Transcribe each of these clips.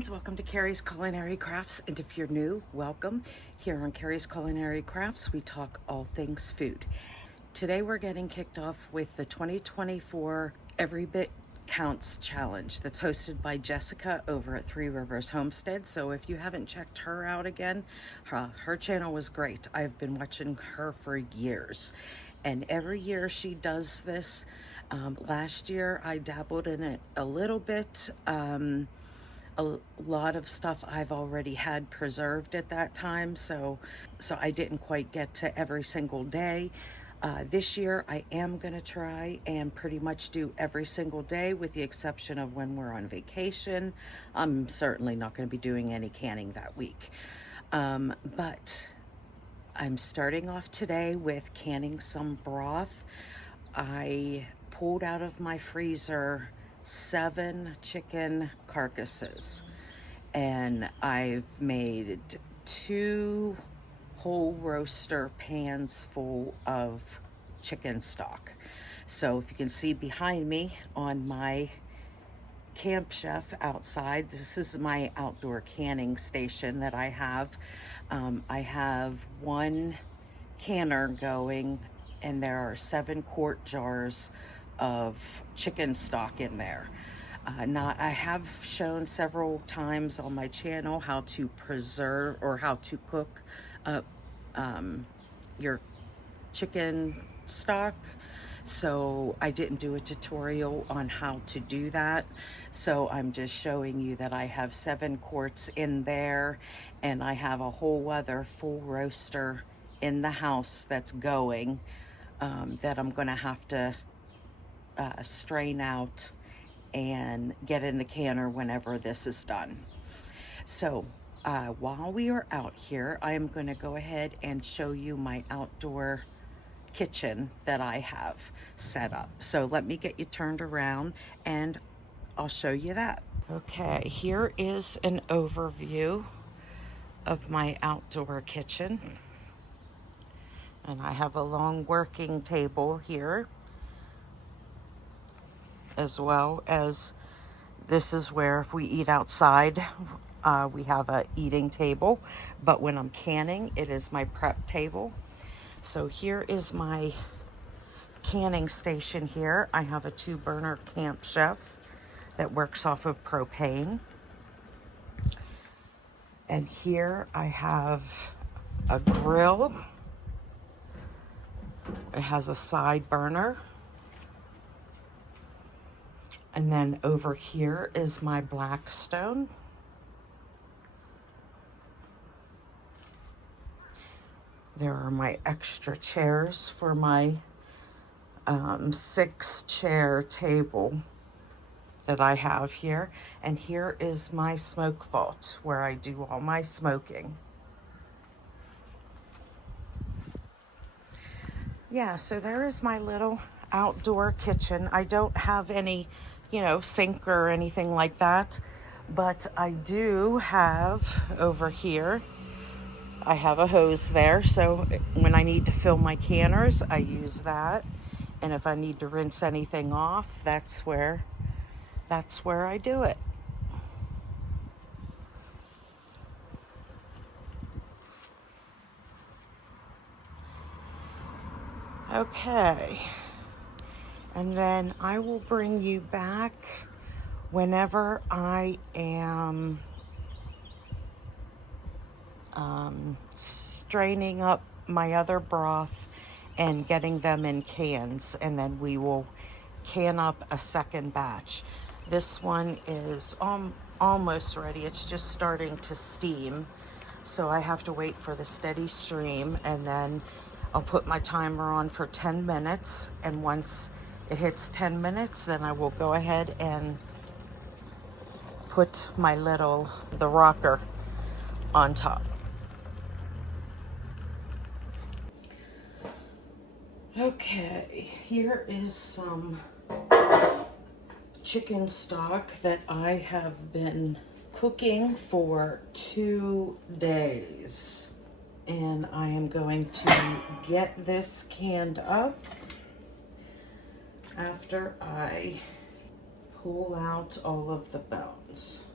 friends, welcome to Carrie's Culinary Crafts, and if you're new, welcome. Here on Carrie's Culinary Crafts, we talk all things food. Today we're getting kicked off with the 2024 Every Bit Counts Challenge that's hosted by Jessica over at Three Rivers Homestead. So if you haven't checked her out again, her channel was great. I've been watching her for years, and every year she does this. Last year I dabbled in it a little bit. A lot of stuff I've already had preserved at that time, so I didn't quite get to every single day. This year I am going to try and pretty much do every single day, with the exception of when we're on vacation. I'm certainly not going to be doing any canning that week. But I'm starting off today with canning some broth. I pulled out of my freezer 7 chicken carcasses, and I've made 2 whole roaster pans full of chicken stock. So if you can see behind me on my Camp Chef outside, this is my outdoor canning station that I have. I have 1 canner going, and there are 7 quart jars of chicken stock in there. Now, I have shown several times on my channel how to preserve or how to cook up your chicken stock, so I didn't do a tutorial on how to do that. So I'm just showing you that I have 7 quarts in there, and I have a whole other full roaster in the house that's going, that I'm gonna have to strain out and get in the canner whenever this is done. So while we are out here, I am going to go ahead and show you my outdoor kitchen that I have set up. So let me get you turned around and I'll show you that. Okay, here is an overview of my outdoor kitchen. And I have a long working table here, as well as this is where, if we eat outside, we have a eating table, but when I'm canning, it is my prep table. So here is my canning station here. I have a 2-burner Camp Chef that works off of propane. And here I have a grill. It has a side burner. And then over here is my Blackstone. There are my extra chairs for my 6-chair table that I have here. And here is my smoke vault where I do all my smoking. Yeah, so there is my little outdoor kitchen. I don't have any, sink or anything like that, but I do have over here, I have a hose there, so when I need to fill my canners, I use that. And if I need to rinse anything off, that's where I do it. Okay. And then I will bring you back whenever I am straining up my other broth and getting them in cans, and then we will can up a second batch. This one is almost ready. It's just starting to steam, so I have to wait for the steady stream, and then I'll put my timer on for 10 minutes, and once it hits 10 minutes, then I will go ahead and put the rocker on top. Okay, here is some chicken stock that I have been cooking for 2 days. And I am going to get this canned up after I pull out all of the bones.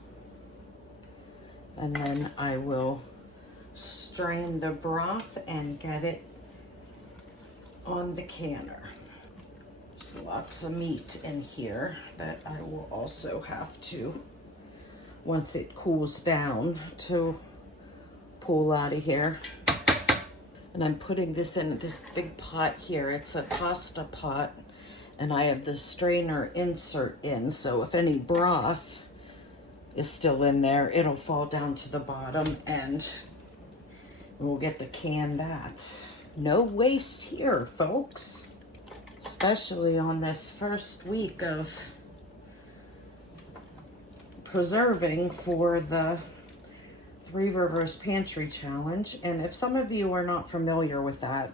And then I will strain the broth and get it on the canner. There's lots of meat in here that I will also have to, once it cools down, to pull out of here. And I'm putting this in this big pot here. It's a pasta pot, and I have the strainer insert in, so if any broth is still in there, it'll fall down to the bottom and we'll get to can that. No waste here, folks, especially on this first week of preserving for the Three Rivers Pantry Challenge. And if some of you are not familiar with that,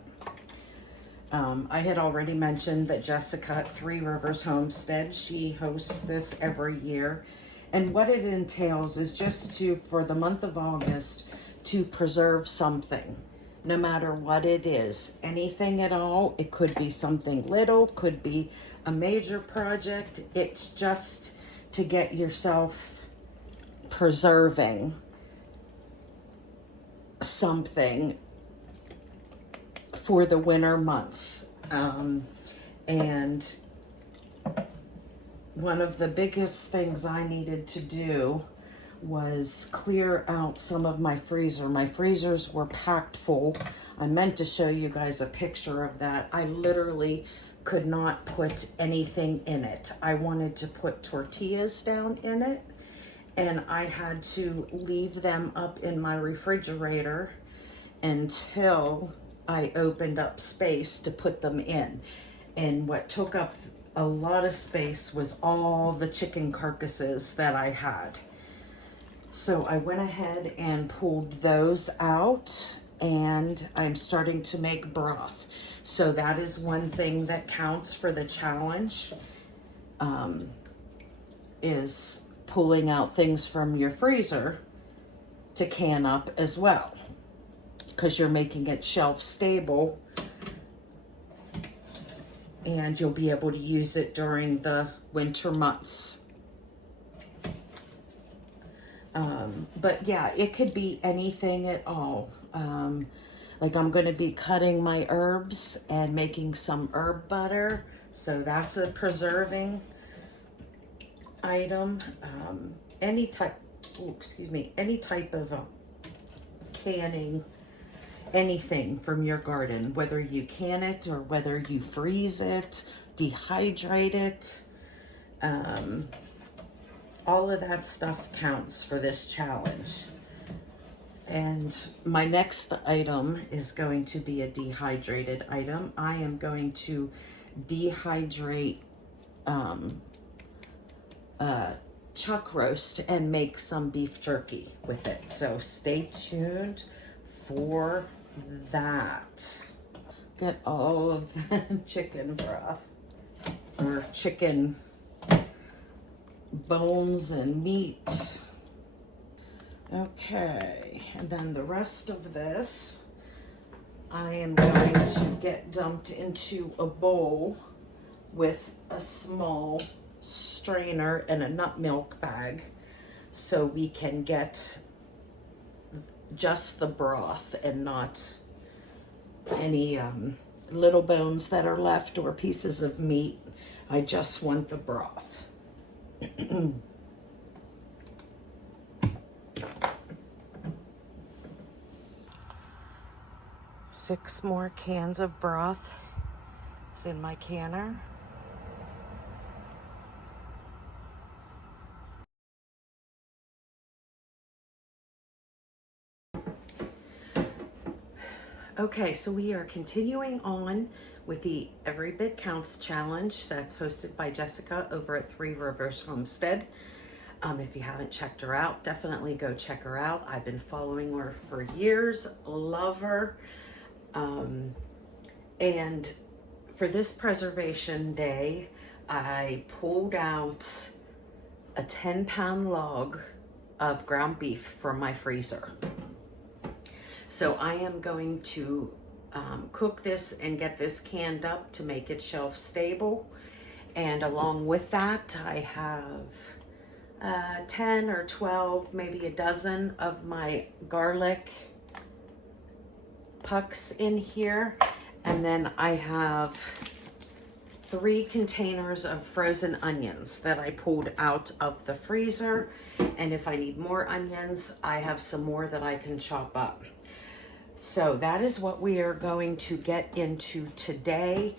I had already mentioned that Jessica at Three Rivers Homestead, she hosts this every year. And what it entails is just to, for the month of August, to preserve something, no matter what it is, anything at all. It could be something little, could be a major project. It's just to get yourself preserving something for the winter months. And one of the biggest things I needed to do was clear out some of my freezer. My freezers were packed full. I meant to show you guys a picture of that. I literally could not put anything in it. I wanted to put tortillas down in it, and I had to leave them up in my refrigerator until I opened up space to put them in. And what took up a lot of space was all the chicken carcasses that I had. So I went ahead and pulled those out, and I'm starting to make broth. So that is one thing that counts for the challenge, is pulling out things from your freezer to can up as well, because you're making it shelf stable and you'll be able to use it during the winter months. But yeah, it could be anything at all. Like I'm going to be cutting my herbs and making some herb butter. So that's a preserving item. Any type of canning, anything from your garden, whether you can it or whether you freeze it, dehydrate it. All of that stuff counts for this challenge. And my next item is going to be a dehydrated item. I am going to dehydrate chuck roast and make some beef jerky with it. So stay tuned for that. Get all of that chicken broth, or chicken bones and meat. Okay, and then the rest of this I am going to get dumped into a bowl with a small strainer and a nut milk bag, so we can get just the broth and not any little bones that are left or pieces of meat. I just want the broth. 6 more cans of broth is in my canner. Okay, so we are continuing on with the Every Bit Counts challenge that's hosted by Jessica over at Three Rivers Homestead. If you haven't checked her out, definitely go check her out. I've been following her for years, love her. And for this preservation day, I pulled out a 10-pound log of ground beef from my freezer. So I am going to cook this and get this canned up to make it shelf stable. And along with that, I have 10 or 12, maybe a dozen of my garlic pucks in here. And then I have 3 containers of frozen onions that I pulled out of the freezer. And if I need more onions, I have some more that I can chop up. So that is what we are going to get into today.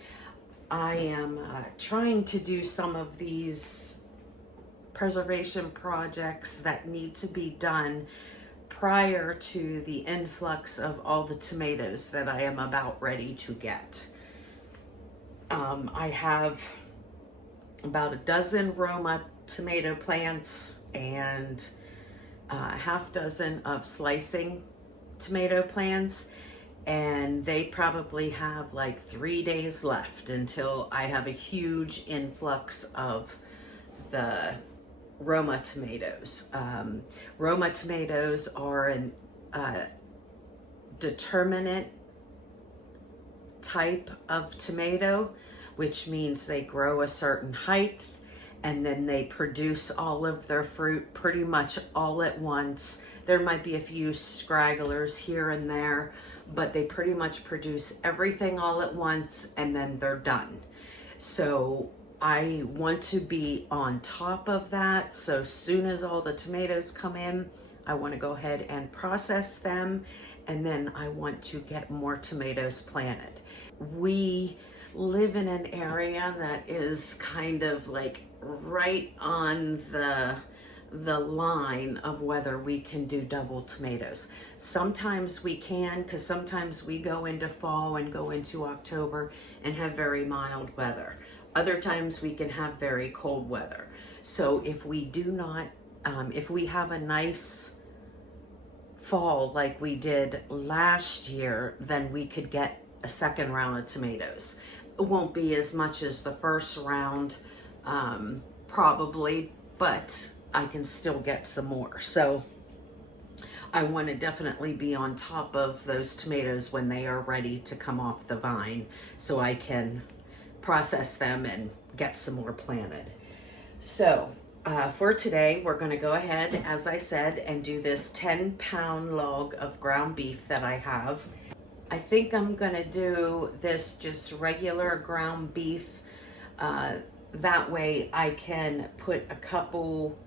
I am trying to do some of these preservation projects that need to be done prior to the influx of all the tomatoes that I am about ready to get. I have about a dozen Roma tomato plants and a half dozen of slicing tomato plants, and they probably have like 3 days left until I have a huge influx of the Roma tomatoes. Roma tomatoes are a determinate type of tomato, which means they grow a certain height and then they produce all of their fruit pretty much all at once. There might be a few stragglers here and there, but they pretty much produce everything all at once and then they're done. So I want to be on top of that. So soon as all the tomatoes come in, I want to go ahead and process them, and then I want to get more tomatoes planted. We live in an area that is kind of like right on the line of whether we can do double tomatoes. Sometimes we can, because sometimes we go into fall and go into October and have very mild weather. Other times we can have very cold weather. So if we do not, if we have a nice fall like we did last year, then we could get a second round of tomatoes. It won't be as much as the first round, probably, but I can still get some more. So I want to definitely be on top of those tomatoes when they are ready to come off the vine so I can process them and get some more planted. So for today, we're going to go ahead, as I said, and do this 10-pound log of ground beef that I have. I think I'm going to do this just regular ground beef. That way I can put a couple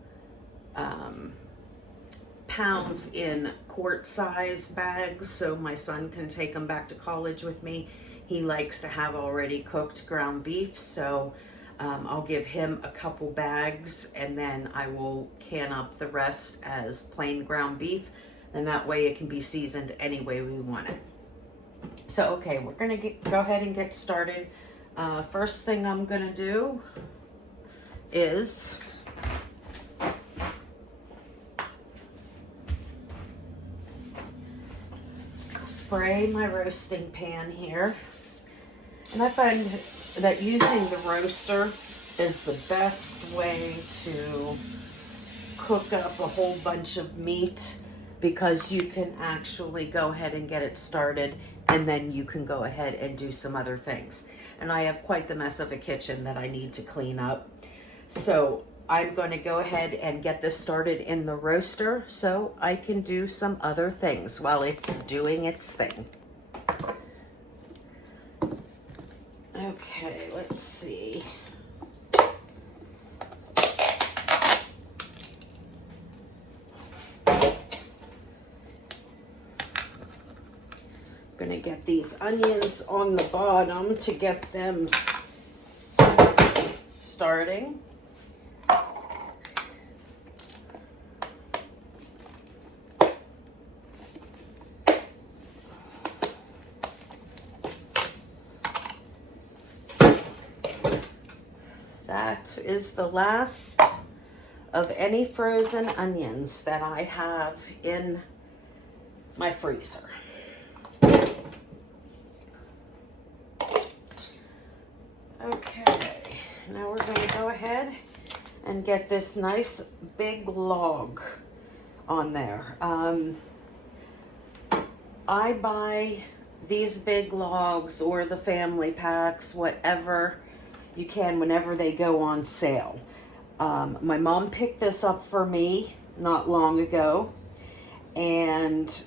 pounds in quart-size bags so my son can take them back to college with me. He likes to have already cooked ground beef, so I'll give him a couple bags and then I will can up the rest as plain ground beef, and that way it can be seasoned any way we want it. So okay, we're gonna go ahead and get started. First thing I'm gonna do is spray my roasting pan here. And I find that using the roaster is the best way to cook up a whole bunch of meat, because you can actually go ahead and get it started and then you can go ahead and do some other things. And I have quite the mess of a kitchen that I need to clean up. So I'm going to go ahead and get this started in the roaster so I can do some other things while it's doing its thing. Okay, let's see. I'm gonna get these onions on the bottom to get them starting. That is the last of any frozen onions that I have in my freezer. Okay, now we're going to go ahead and get this nice big log on there. I buy these big logs or the family packs, whatever you can, whenever they go on sale. My mom picked this up for me not long ago, and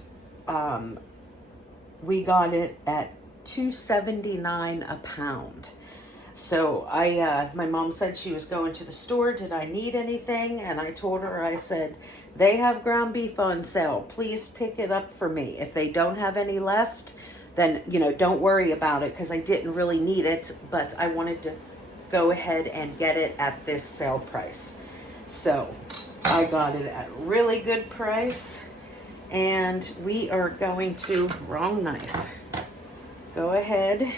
we got it at $2.79 a pound. So my mom said she was going to the store. Did I need anything? And I told her, I said, they have ground beef on sale. Please pick it up for me. If they don't have any left, then, don't worry about it, because I didn't really need it, but I wanted to go ahead and get it at this sale price. So I got it at a really good price, and we are going to, wrong knife, go ahead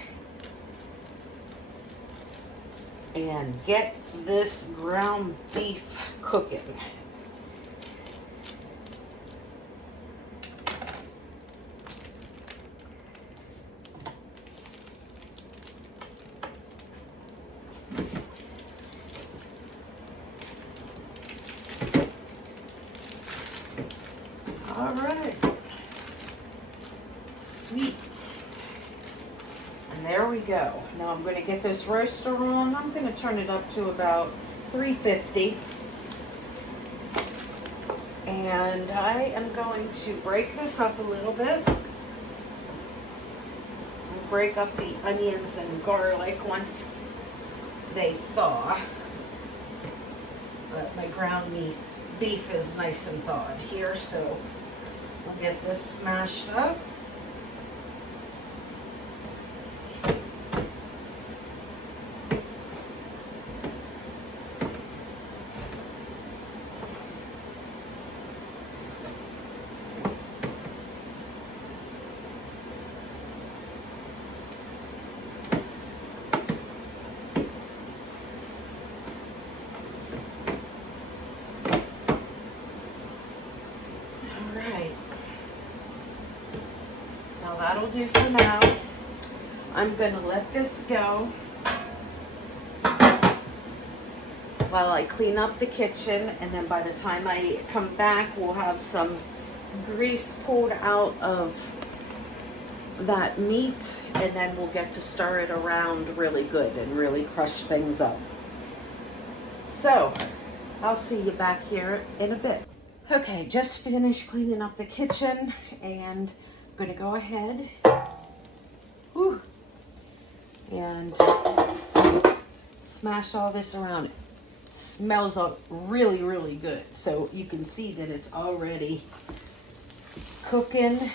and get this ground beef cooking. All right, sweet. And there we go. Now I'm going to get this roaster on. I'm going to turn it up to about 350. And I am going to break this up a little bit. Break up the onions and garlic once they thaw. But my ground beef is nice and thawed here, so we'll get this smashed up. That'll do for now. I'm going to let this go while I clean up the kitchen, and then by the time I come back, we'll have some grease pulled out of that meat, and then we'll get to stir it around really good and really crush things up. So I'll see you back here in a bit. Okay, just finished cleaning up the kitchen, and I'm going to go ahead and smash all this around. It smells really, really good. So you can see that it's already cooking.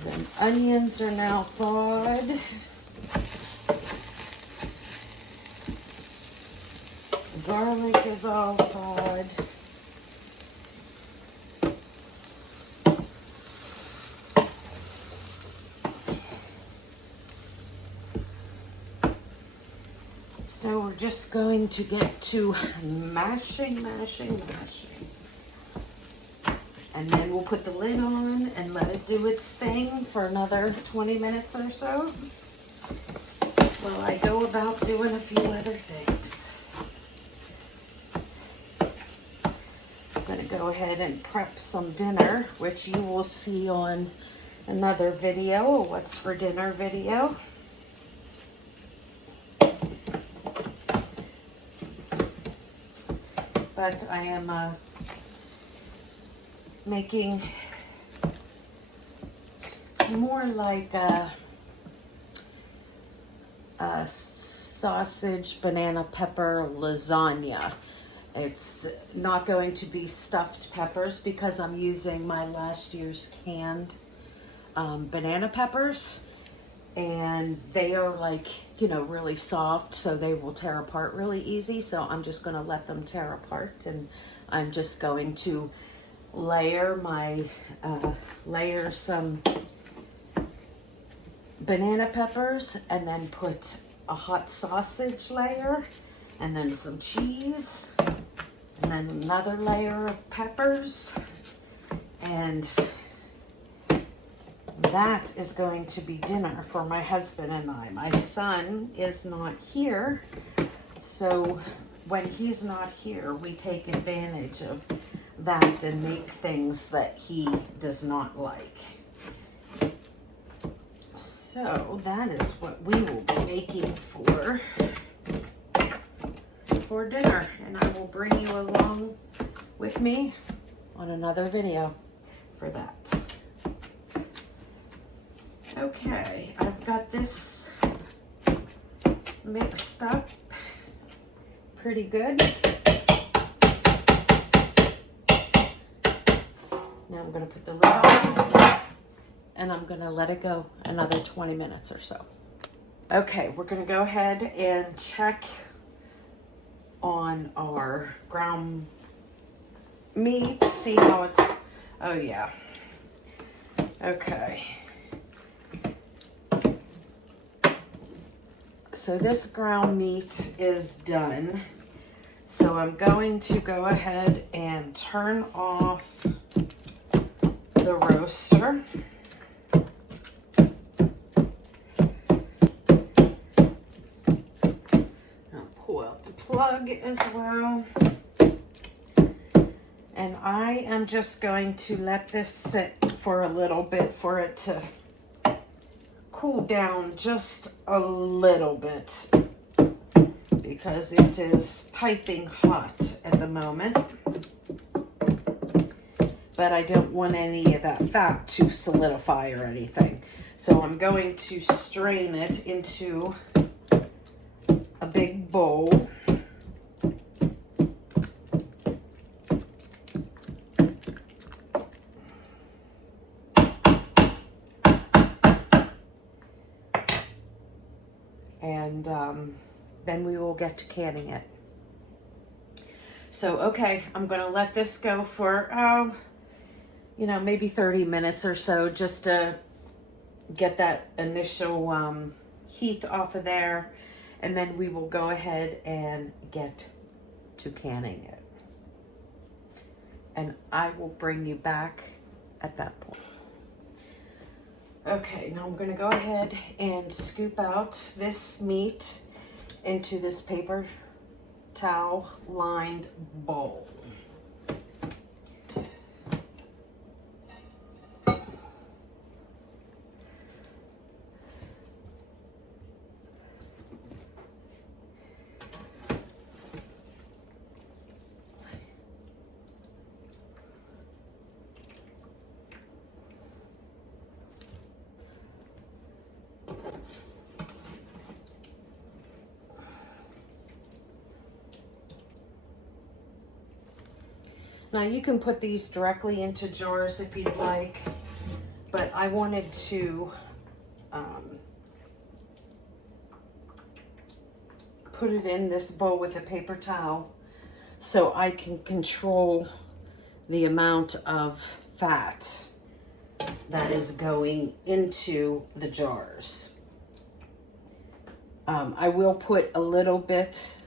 The onions are now thawed. The garlic is all thawed. So we're just going to get to mashing. And then we'll put the lid on and let it do its thing for another 20 minutes or so while I go about doing a few other things. I'm going to go ahead and prep some dinner, which you will see on another video, a what's for dinner video. But I am making some more like a sausage banana pepper lasagna. It's not going to be stuffed peppers because I'm using my last year's canned banana peppers, and they are like, really soft, so they will tear apart really easy. So I'm just going to let them tear apart, and I'm just going to layer some banana peppers, and then put a hot sausage layer, and then some cheese, and then another layer of peppers, and that is going to be dinner for my husband and I. My son is not here, so when he's not here, we take advantage of that and make things that he does not like. So that is what we will be making for before dinner, and I will bring you along with me on another video for that. Okay, I've got this mixed up pretty good. Now I'm going to put the lid on, and I'm going to let it go another 20 minutes or so. Okay, we're going to go ahead and check on our ground meat, see how it's, oh yeah. Okay. So this ground meat is done. So I'm going to go ahead and turn off the roaster. I'll pull out the plug as well. And I am just going to let this sit for a little bit for it to cool down just a little bit, because it is piping hot at the moment. But I don't want any of that fat to solidify or anything. So I'm going to strain it into a big bowl. And then we will get to canning it. So, okay, I'm going to let this go for, maybe 30 minutes or so, just to get that initial heat off of there. And then we will go ahead and get to canning it. And I will bring you back at that point. Okay, now I'm going to go ahead and scoop out this meat into this paper towel lined bowl. Now you can put these directly into jars if you'd like, but I wanted to put it in this bowl with a paper towel so I can control the amount of fat that is going into the jars. I will put a little bit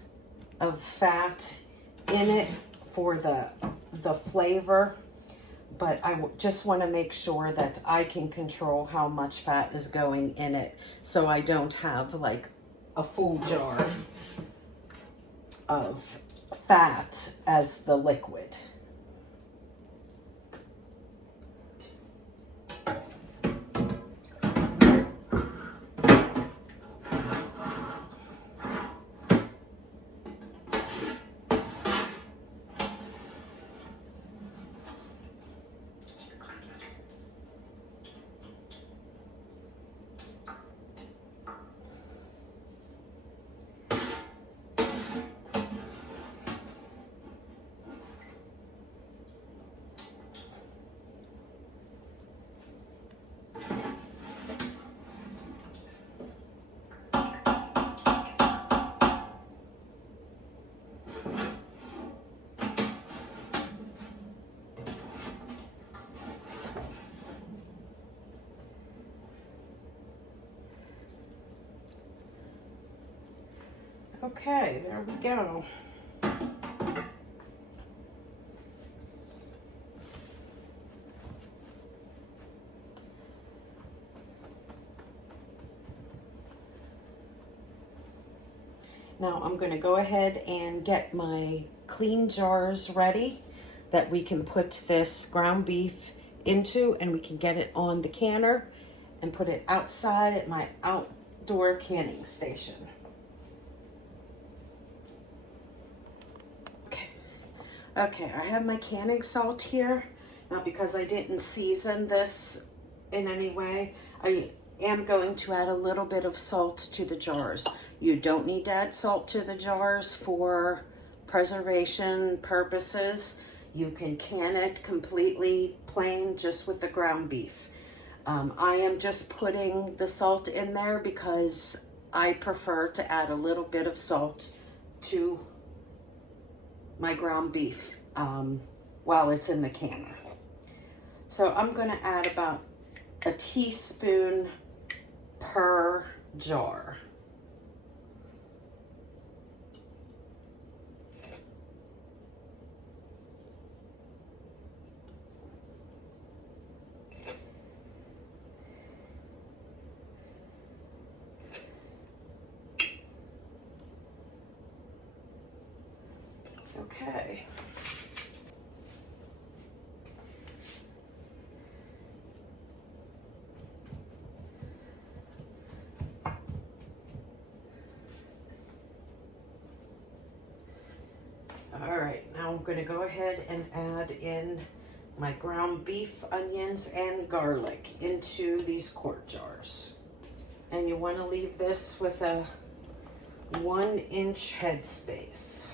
of fat in it for the flavor, but I just want to make sure that I can control how much fat is going in it, so I don't have like a full jar of fat as the liquid. Okay, there we go. Now I'm going to go ahead and get my clean jars ready that we can put this ground beef into, and we can get it on the canner and put it outside at my outdoor canning station. Okay, I have my canning salt here. Now, because I didn't season this in any way, I am going to add a little bit of salt to the jars. You don't need to add salt to the jars for preservation purposes. You can can it completely plain just with the ground beef. I am just putting the salt in there because I prefer to add a little bit of salt to my ground beef while it's in the canner. So I'm going to add about a teaspoon per jar. Okay. All right, now I'm going to go ahead and add in my ground beef, onions, and garlic into these quart jars. And you want to leave this with a 1-inch headspace.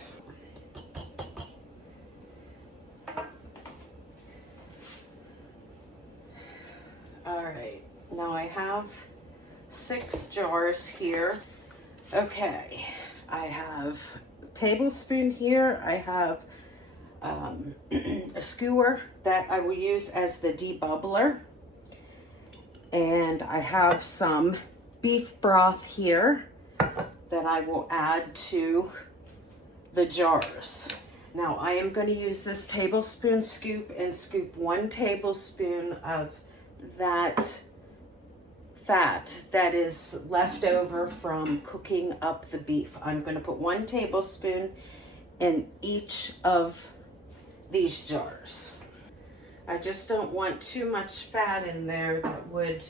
All right, now I have 6 jars here. Okay, I have a tablespoon here. I have a skewer that I will use as the debubbler. And I have some beef broth here that I will add to the jars. Now I am going to use this tablespoon scoop and scoop 1 tablespoon of that fat that is left over from cooking up the beef. I'm going to put 1 tablespoon in each of these jars. I just don't want too much fat in there that would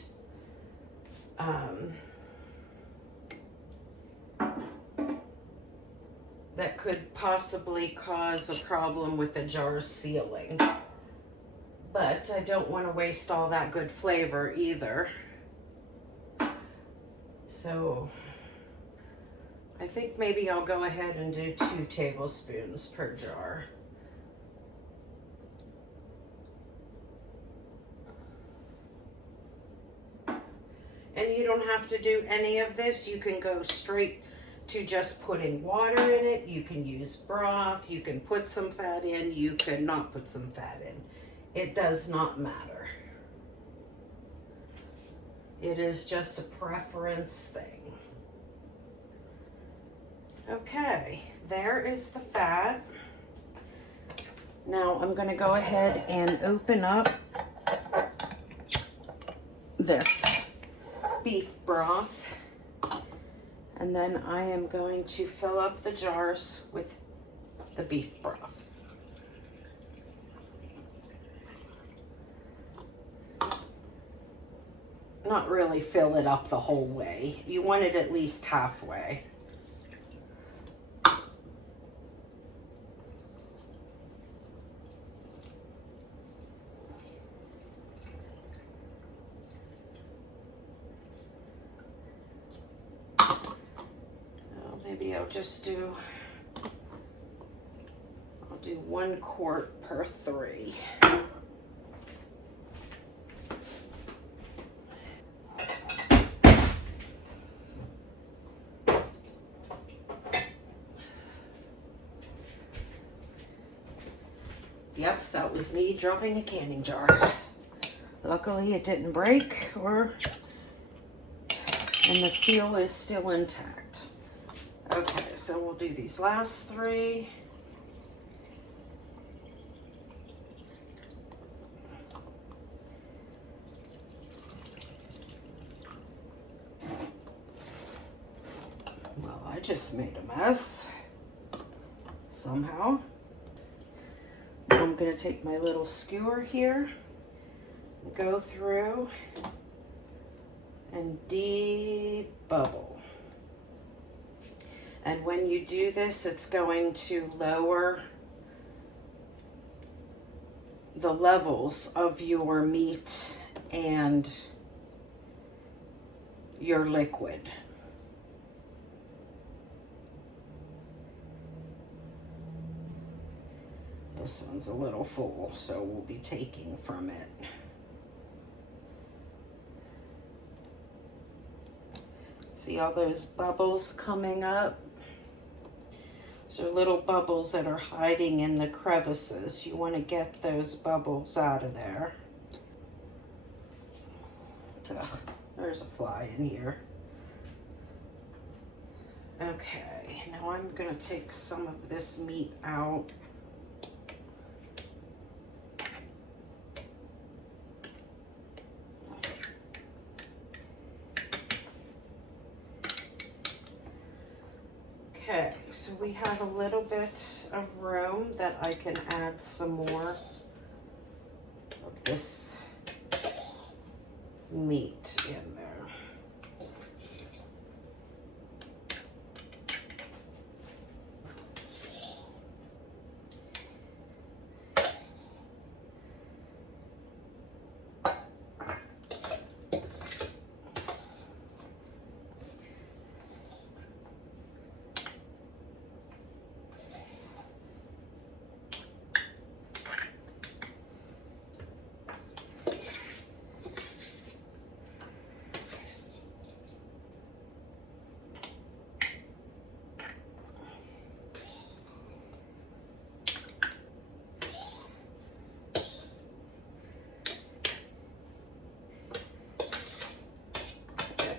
that could possibly cause a problem with the jar sealing. But I don't want to waste all that good flavor either. So I think maybe I'll go ahead and do 2 tablespoons per jar. And you don't have to do any of this. You can go straight to just putting water in it. You can use broth. You can put some fat in. You can not put some fat in. It does not matter. It is just a preference thing. Okay, there is the fat. Now I'm going to go ahead and open up this beef broth, and then I am going to fill up the jars with the beef broth. Not really fill it up the whole way. You want it at least halfway. Maybe I'll do 1 quart per 3. Yep, that was me dropping a canning jar. Luckily it didn't break and the seal is still intact. Okay, so we'll do these last 3. Well, I just made a mess somehow. I'm going to take my little skewer here, go through and debubble. And when you do this, it's going to lower the levels of your meat and your liquid. This one's a little full, so we'll be taking from it. See all those bubbles coming up? Those are little bubbles that are hiding in the crevices. You want to get those bubbles out of there. Ugh, there's a fly in here. Okay, now I'm going to take some of this meat out. Okay, so we have a little bit of room that I can add some more of this meat in there.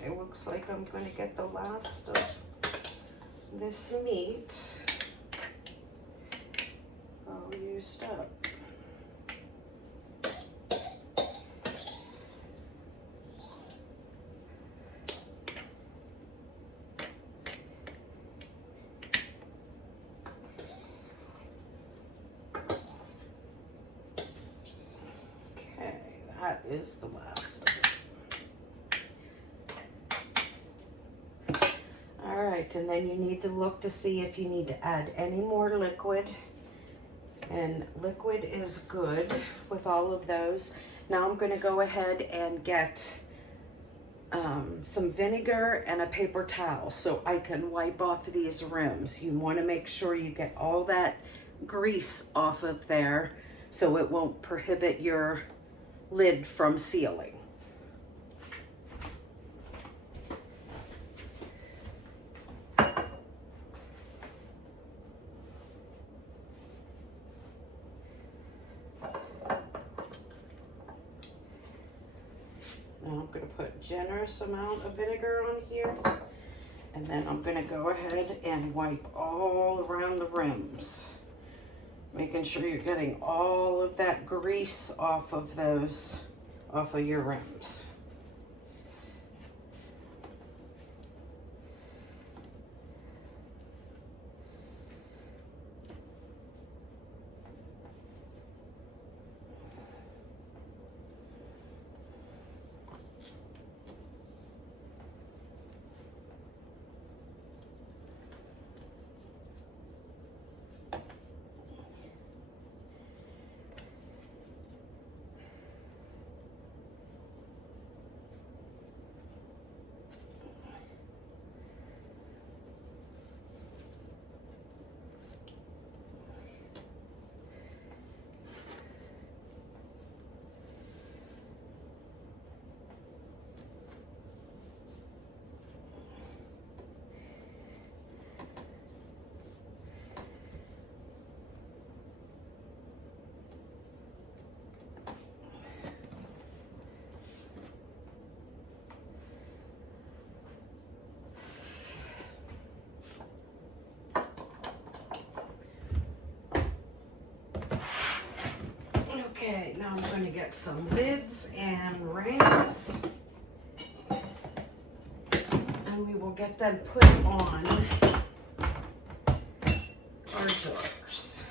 It looks like I'm going to get the last of this meat all used up. Okay, that is the last of it. And then you need to look to see if you need to add any more liquid, and liquid is good with all of those. Now I'm going to go ahead and get some vinegar and a paper towel so I can wipe off these rims. You want to make sure you get all that grease off of there so it won't prohibit your lid from sealing. Now I'm going to put a generous amount of vinegar on here, and then I'm going to go ahead and wipe all around the rims, making sure you're getting all of that grease off of your rims. Okay, now I'm going to get some lids and rings, and we will get them put on our jars.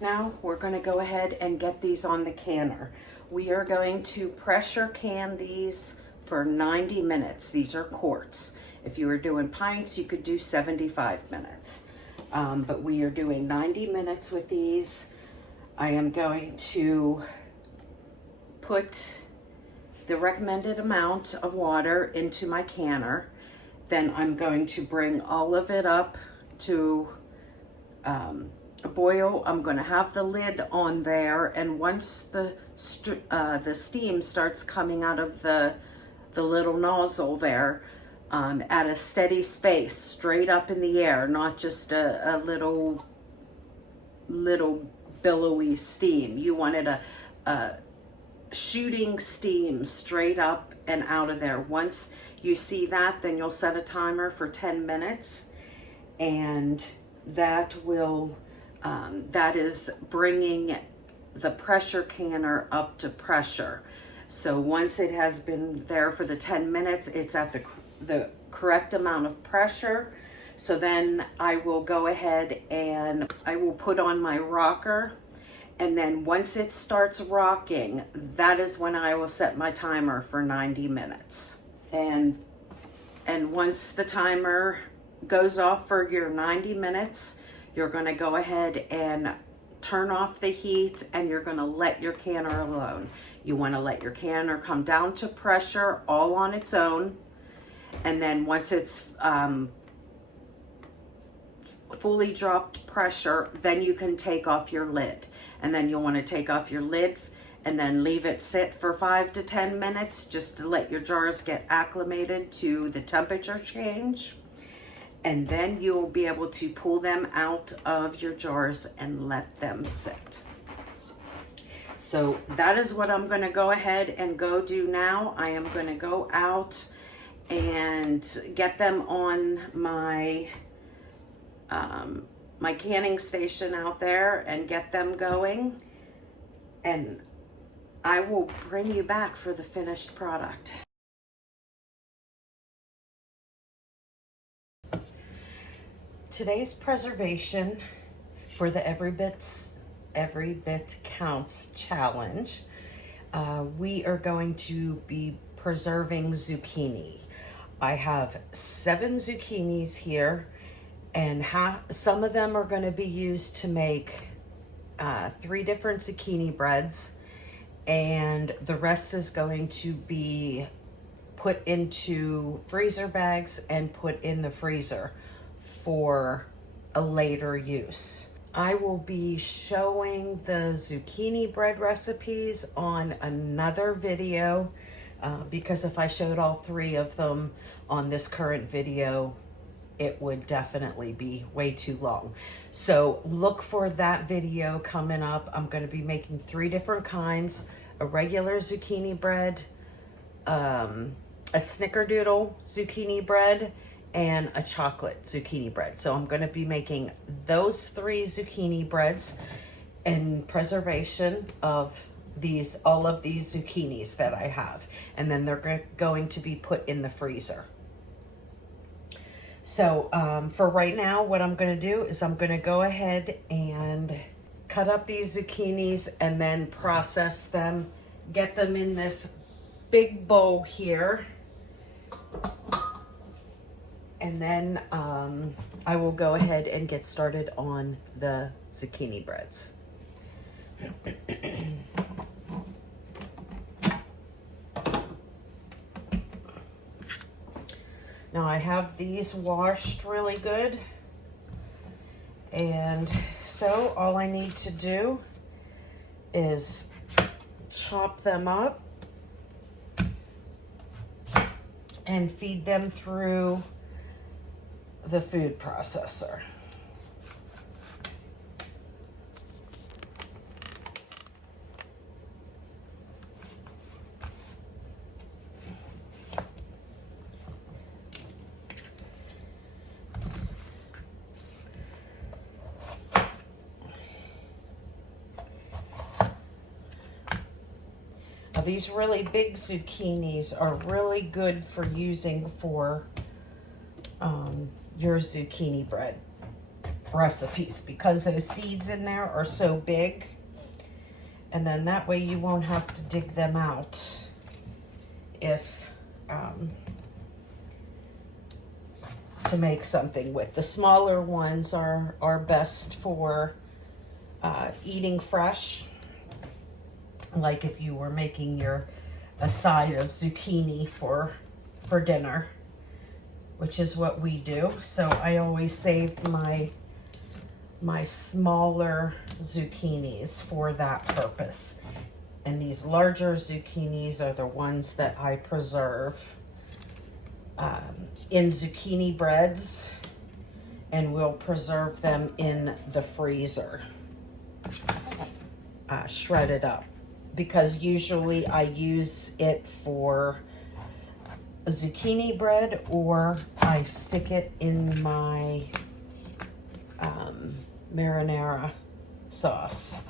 Now we're going to go ahead and get these on the canner. We are going to pressure can these for 90 minutes. These are quarts. If you were doing pints, you could do 75 minutes. But we are doing 90 minutes with these. I am going to put the recommended amount of water into my canner. Then I'm going to bring all of it up to a boil. I'm going to have the lid on there, and once the steam starts coming out of the little nozzle there, at a steady space, straight up in the air, not just a little billowy steam. You wanted a shooting steam straight up and out of there. Once you see that, then you'll set a timer for 10 minutes, and that will that is bringing the pressure canner up to pressure. So once it has been there for the 10 minutes, it's at the correct amount of pressure. So then I will go ahead and I will put on my rocker, and then once it starts rocking, that is when I will set my timer for 90 minutes. And once the timer goes off for your 90 minutes, you're going to go ahead and turn off the heat, and you're going to let your canner alone. You want to let your canner come down to pressure all on its own, and then once it's fully dropped pressure, then you can take off your lid. And then you'll want to take off your lid and then leave it sit for 5 to 10 minutes just to let your jars get acclimated to the temperature change. And then you will be able to pull them out of your jars and let them sit. So that is what I'm going to go ahead and go do now. I am going to go out and get them on my my canning station out there and get them going, and I will bring you back for the finished product. Today's preservation for the Every Bit Counts challenge, we are going to be preserving zucchini. I have 7 zucchinis here, and some of them are going to be used to make 3 different zucchini breads, and the rest is going to be put into freezer bags and put in the freezer for a later use. I will be showing the zucchini bread recipes on another video because if I showed all 3 of them on this current video, it would definitely be way too long. So look for that video coming up. I'm going to be making 3 different kinds: a regular zucchini bread, a snickerdoodle zucchini bread, and a chocolate zucchini bread. So I'm going to be making those 3 zucchini breads in preservation of all of these zucchinis that I have, and then they're going to be put in the freezer. So for right now, what I'm going to do is I'm going to go ahead and cut up these zucchinis and then process them, get them in this big bowl here. And then I will go ahead and get started on the zucchini breads. Now I have these washed really good, and so all I need to do is chop them up and feed them through the food processor. Now, these really big zucchinis are really good for using for your zucchini bread. recipes because those seeds in there are so big. And then that way you won't have to dig them out if to make something with. The smaller ones are best for eating fresh, like if you were making a side of zucchini for dinner, which is what we do. So I always save my smaller zucchinis for that purpose. And these larger zucchinis are the ones that I preserve in zucchini breads, and we'll preserve them in the freezer, shredded up, because usually I use it for zucchini bread, or I stick it in my marinara sauce.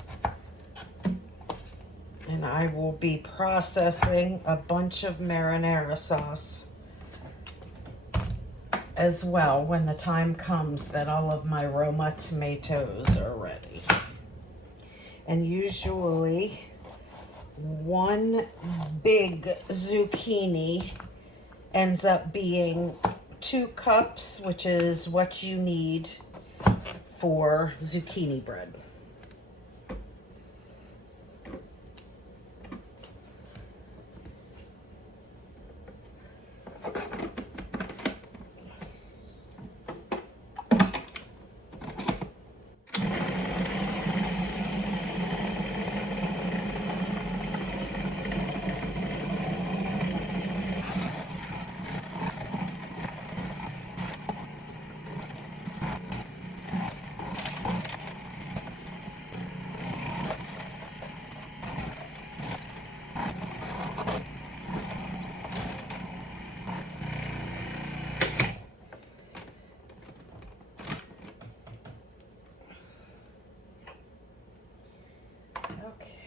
And I will be processing a bunch of marinara sauce as well when the time comes that all of my Roma tomatoes are ready. And usually one big zucchini ends up being 2 cups, which is what you need for zucchini bread.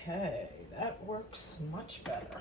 Okay, that works much better.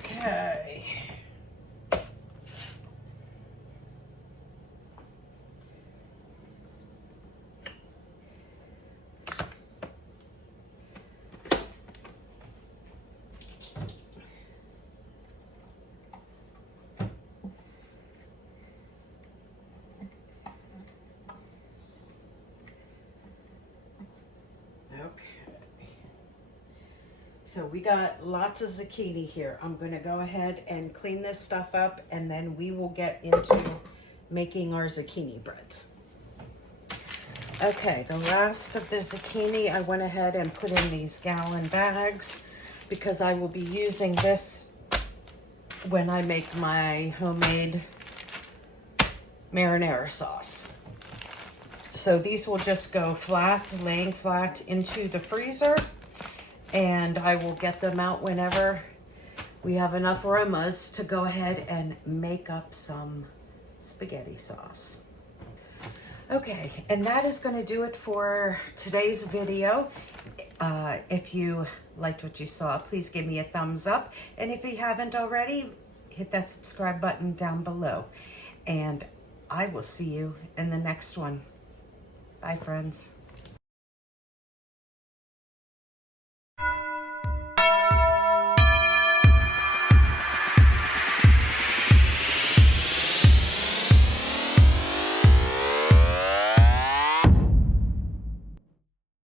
Okay. So we got lots of zucchini here. I'm going to go ahead and clean this stuff up, and then we will get into making our zucchini breads. Okay, the last of the zucchini I went ahead and put in these gallon bags because I will be using this when I make my homemade marinara sauce. So these will just go flat, laying flat into the freezer, and I will get them out whenever we have enough aromas to go ahead and make up some spaghetti sauce. Okay, and that is going to do it for today's video. If you liked what you saw, please give me a thumbs up. And if you haven't already, hit that subscribe button down below. And I will see you in the next one. Bye, friends.